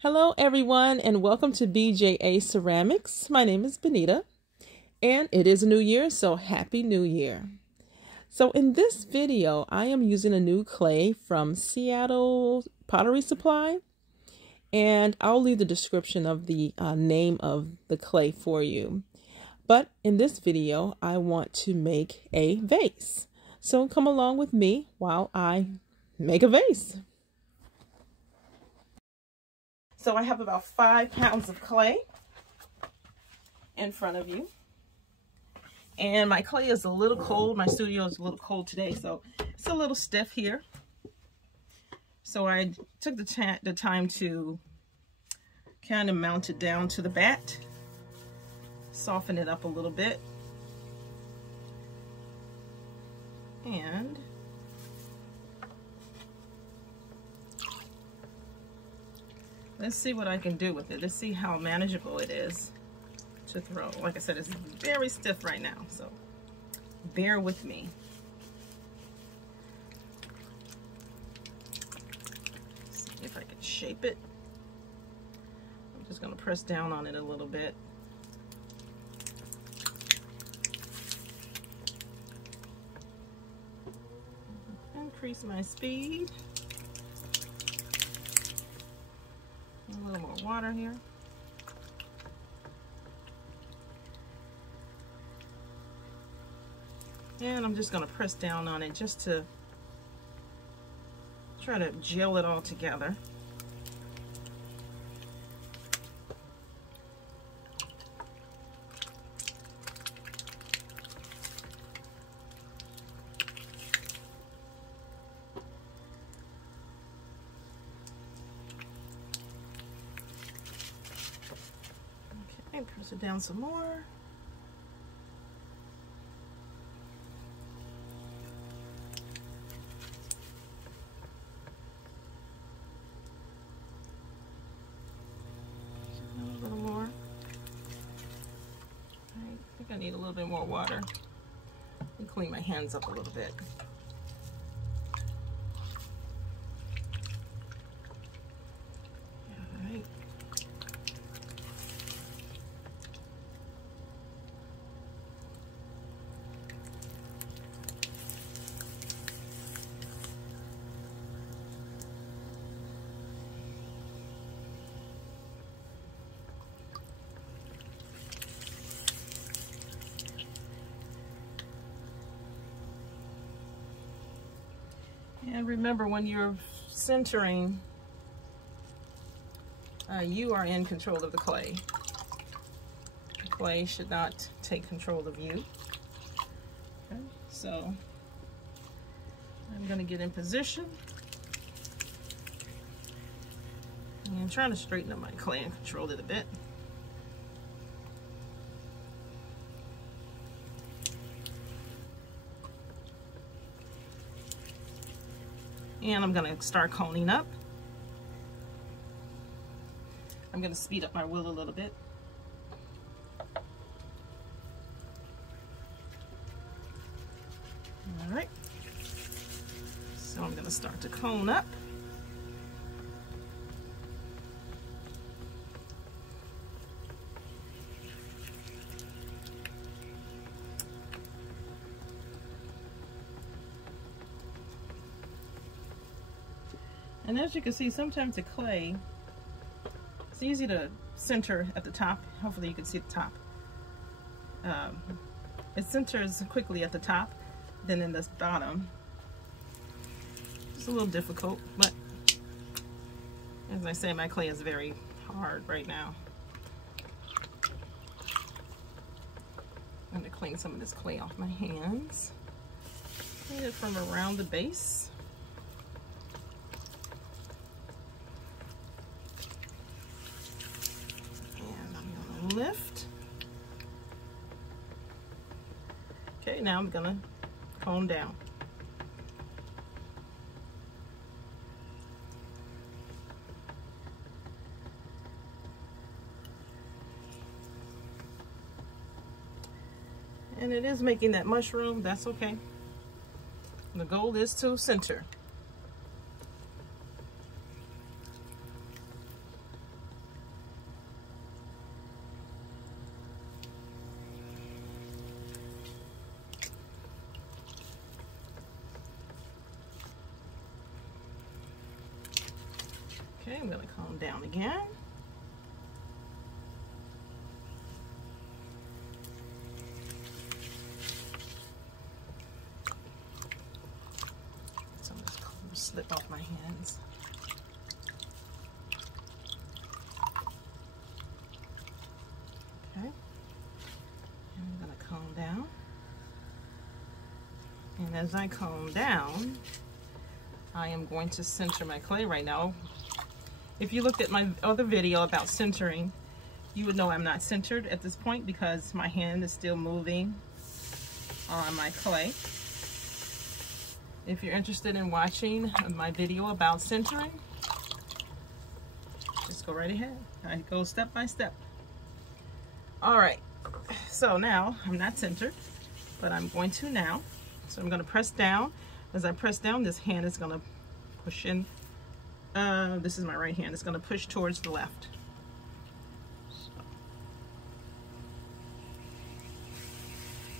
Hello everyone and welcome to BJA Ceramics. My name is Benita and it is a new year, so happy new year. So in this video I am using a new clay from Seattle Pottery Supply, and I'll leave the description of the name of the clay for you. But in this video I want to make a vase. So come along with me while I make a vase. So I have about 5 pounds of clay in front of you. And my clay is a little cold. My studio is a little cold today, so it's a little stiff here. So I took the time to kind of mount it down to the bat, soften it up a little bit. And let's see what I can do with it. Let's see how manageable it is to throw. Like I said, it's very stiff right now, so bear with me. Let's see if I can shape it. I'm just going to press down on it a little bit. Increase my speed. A little more water here. And I'm just going to press down on it just to try to gel it all together. Press it down some more. A little more. I think I need a little bit more water. Let me clean my hands up a little bit. And remember, when you're centering, you are in control of the clay. The clay should not take control of you. Okay, so I'm going to get in position and I'm trying to straighten up my clay and control it a bit. And I'm going to start coning up. I'm going to speed up my wheel a little bit. All right. So I'm going to start to cone up. And as you can see, sometimes the clay, it's easy to center at the top. Hopefully you can see the top. It centers quickly at the top, then in this bottom. It's a little difficult, but as I say, my clay is very hard right now. I'm going to clean some of this clay off my hands. Clean it from around the base. Lift. Okay, now I'm gonna cone down. And it is making that mushroom, that's okay. The goal is to center. Okay, I'm going to calm down again. Some of this color will slip off my hands. Okay, and I'm going to calm down. And as I calm down, I am going to center my clay right now. If you looked at my other video about centering, you would know I'm not centered at this point because my hand is still moving on my clay. If you're interested in watching my video about centering, just go right ahead. I go step by step. All right, so now I'm not centered, but I'm going to now. So I'm going to press down. As I press down, this hand is going to push in. This is my right hand. It's going to push towards the left. So.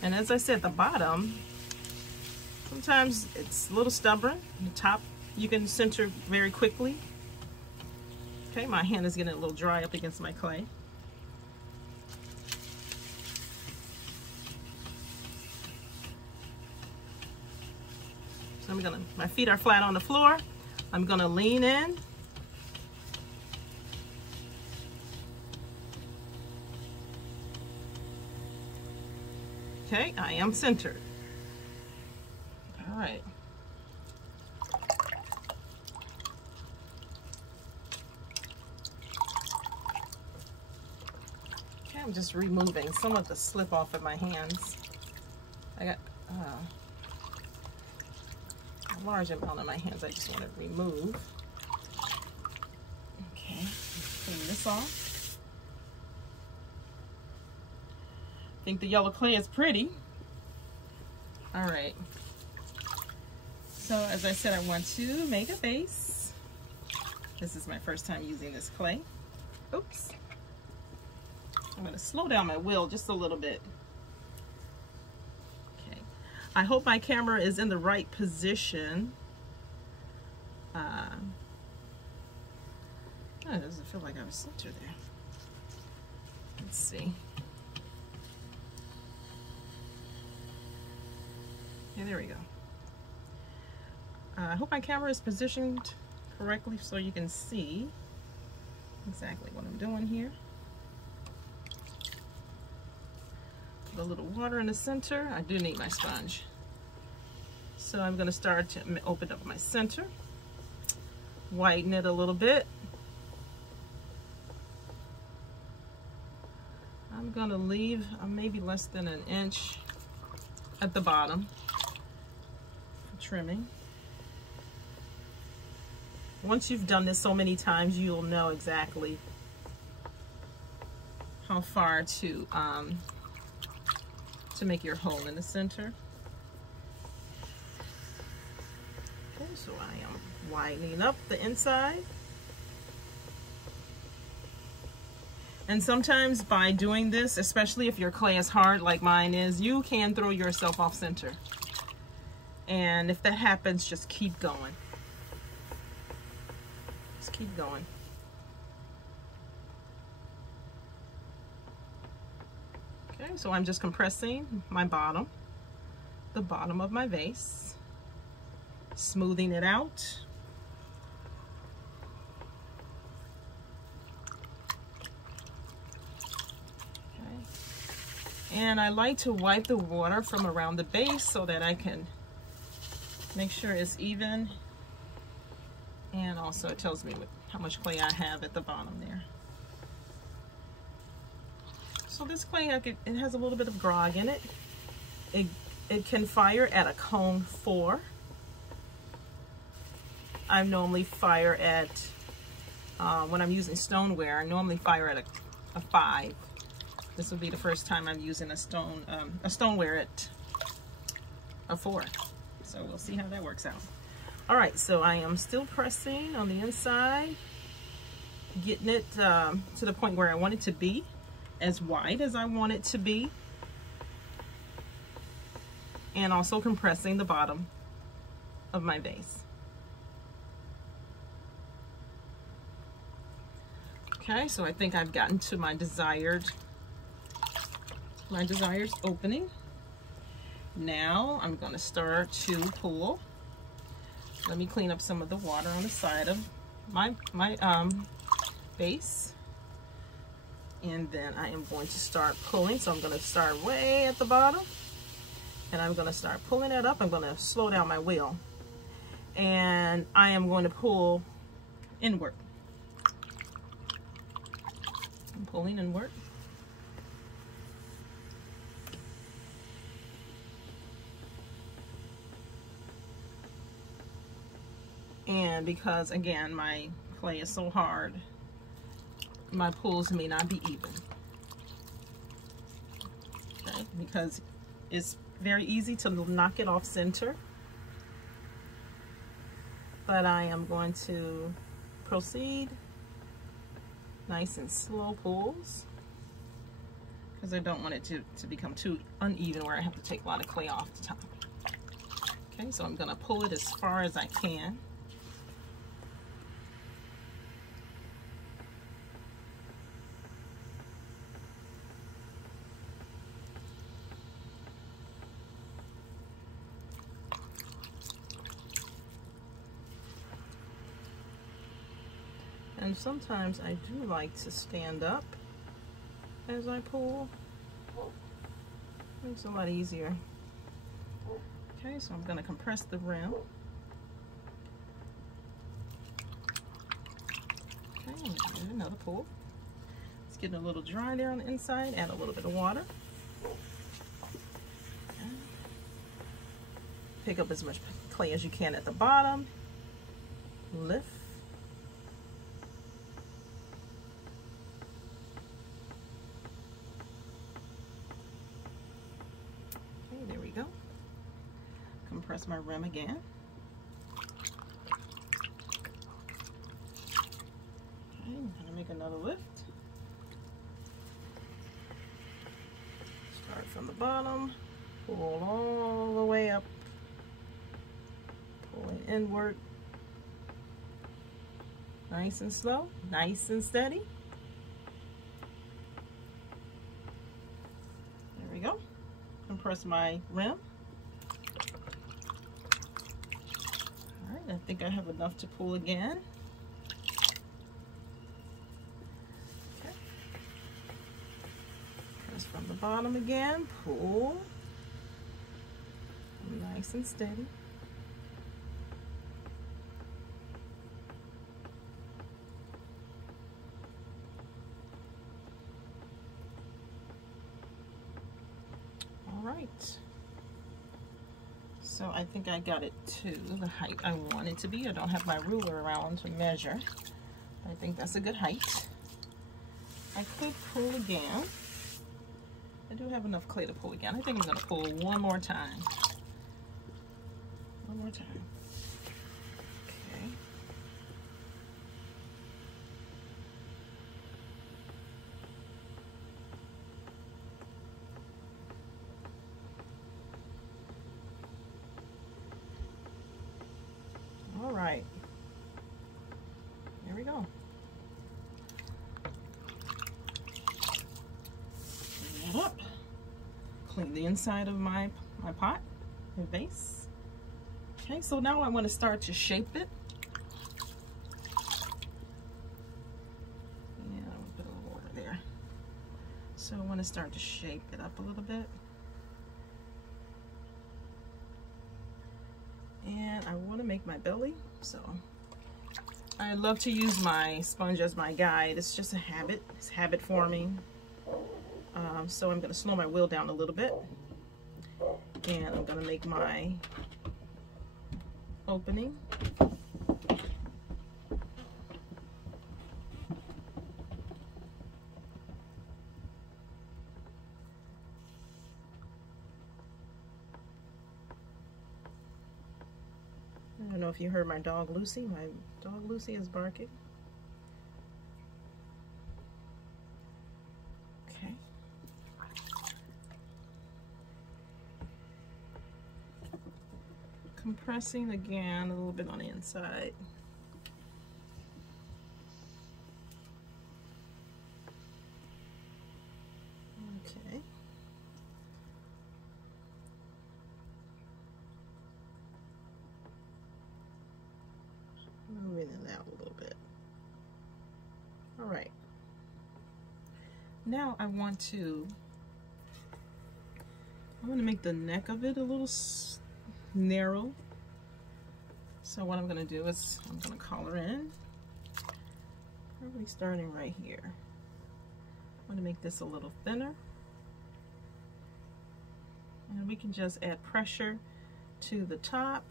And as I said, the bottom, sometimes it's a little stubborn. The top, you can center very quickly. Okay, my hand is getting a little dry up against my clay. So I'm gonna, my feet are flat on the floor. I'm gonna lean in. Okay, I am centered. All right. Okay, I'm just removing some of the slip off of my hands. I got a large amount of my hands I just want to remove. Okay, clean this off. I think the yellow clay is pretty. All right. So as I said, I want to make a vase. This is my first time using this clay. Oops. I'm going to slow down my wheel just a little bit. I hope my camera is in the right position. It doesn't feel like I was centered there. Let's see. Yeah, there we go. I hope my camera is positioned correctly so you can see exactly what I'm doing here. Put a little water in the center. I do need my sponge. So I'm going to start to open up my center, whiten it a little bit. I'm going to leave maybe less than an inch at the bottom for trimming. Once you've done this so many times, you'll know exactly how far to make your hole in the center. Okay, so I am widening up the inside. And sometimes by doing this, especially if your clay is hard like mine is, you can throw yourself off center. And if that happens, just keep going. Just keep going. Okay, so I'm just compressing my bottom, the bottom of my vase, smoothing it out. And I like to wipe the water from around the base so that I can make sure it's even. And also it tells me how much clay I have at the bottom there. So this clay, it has a little bit of grog in it. It can fire at a cone 4. I normally fire at, when I'm using stoneware, I normally fire at a 5. This will be the first time I'm using a stoneware at a 4. So we'll see how that works out. All right, so I am still pressing on the inside, getting it to the point where I want it to be, as wide as I want it to be, and also compressing the bottom of my vase. Okay, so I think I've gotten to my desired opening. Now I'm going to start to pull. Let me clean up some of the water on the side of my base. And then I am going to start pulling. So I'm going to start way at the bottom. And I'm going to start pulling it up. I'm going to slow down my wheel. And I am going to pull inward. I'm pulling inward. And because, again, my clay is so hard, my pulls may not be even. Okay, because it's very easy to knock it off center. But I am going to proceed nice and slow pulls, because I don't want it to become too uneven where I have to take a lot of clay off the top. Okay, so I'm going to pull it as far as I can. And sometimes I do like to stand up as I pull. It's a lot easier. Okay, so I'm going to compress the rim. Okay, I'm going to do another pull. It's getting a little dry there on the inside. Add a little bit of water. Okay. Pick up as much clay as you can at the bottom. Lift. There we go. Compress my rim again. Okay, I'm going to make another lift. Start from the bottom, pull all the way up, pulling inward. Nice and slow, nice and steady. There we go. Compress my rim. Alright, I think I have enough to pull again. Okay. Press from the bottom again, pull. Nice and steady. Right, so I think I got it to the height I want it to be. I don't have my ruler around to measure. I think that's a good height. I could pull again. I do have enough clay to pull again. I think I'm going to pull one more time. One more time. Okay. All right, there we go. Clean that up. Clean the inside of my pot, my vase. Okay, so now I want to start to shape it. Yeah, I'll put a little water there. So I want to start to shape it up a little bit. And I want to make my belly, so I love to use my sponge as my guide. It's just a habit. It's habit forming. So I'm going to slow my wheel down a little bit, and I'm going to make my opening. I don't know if you heard my dog Lucy. My dog Lucy is barking. Okay. Compressing again a little bit on the inside. All right. Now I want to make the neck of it a little narrow. So what I'm going to do is I'm going to color in. Probably starting right here. I'm going to make this a little thinner. And we can just add pressure to the top.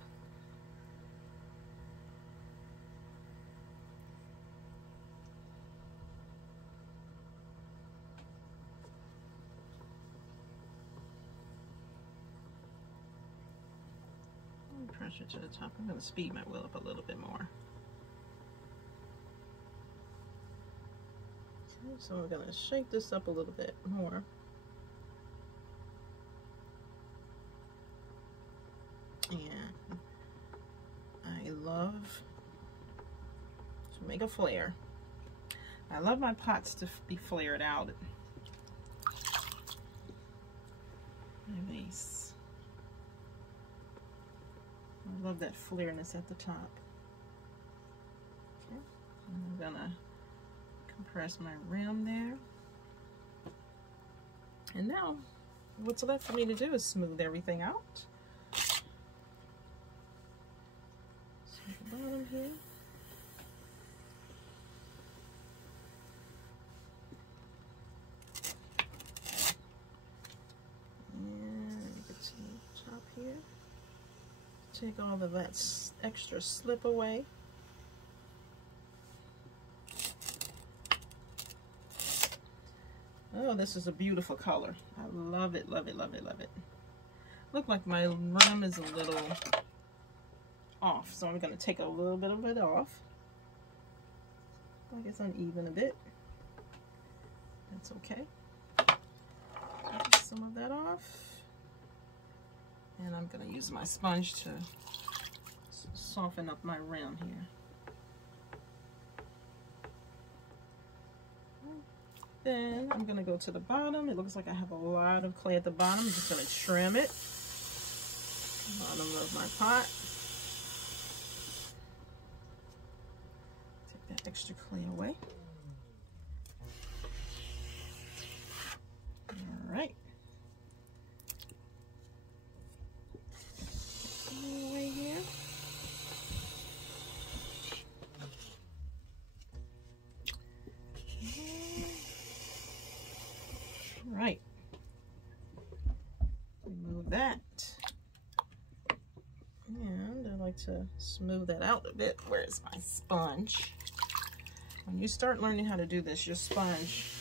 Pressure to the top. I'm going to speed my wheel up a little bit more. Okay, so we're going to shake this up a little bit more. And I love to make a flare. I love my pots to be flared out. My vase. I love that flareness at the top. Okay, I'm gonna compress my rim there. And now, what's left for me to do is smooth everything out. So the bottom here. And get to the top here. Take all of that extra slip away. Oh, this is a beautiful color. I love it, love it, love it, love it. Look like my rim is a little off, so I'm going to take a little bit of it off. Like it's uneven a bit. That's okay. Take some of that off. And I'm going to use my sponge to soften up my rim here. Then I'm going to go to the bottom. It looks like I have a lot of clay at the bottom. I'm just going to trim it. Bottom of my pot. Take that extra clay away. All right. Away here. Right. Remove that. And I like to smooth that out a bit. Where's my sponge? When you start learning how to do this, your sponge,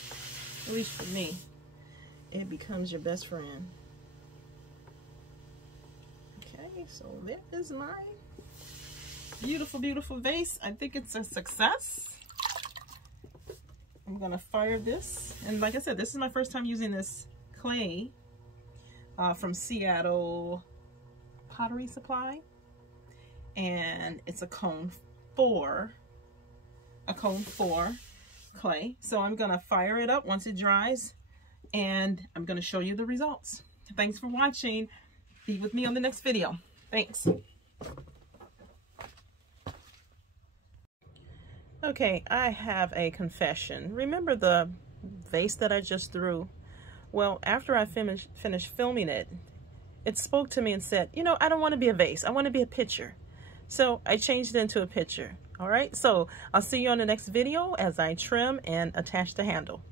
at least for me, it becomes your best friend. Okay, so there is my beautiful, beautiful vase. I think it's a success. I'm gonna fire this, and like I said, this is my first time using this clay from Seattle Pottery Supply, and it's a cone 4 clay. So I'm gonna fire it up once it dries, and I'm gonna show you the results. Thanks for watching. Be with me on the next video. Thanks. Okay, I have a confession. Remember the vase that I just threw? Well, after I finished filming it, it spoke to me and said, you know, I don't want to be a vase. I want to be a pitcher. So I changed it into a pitcher. All right, so I'll see you on the next video as I trim and attach the handle.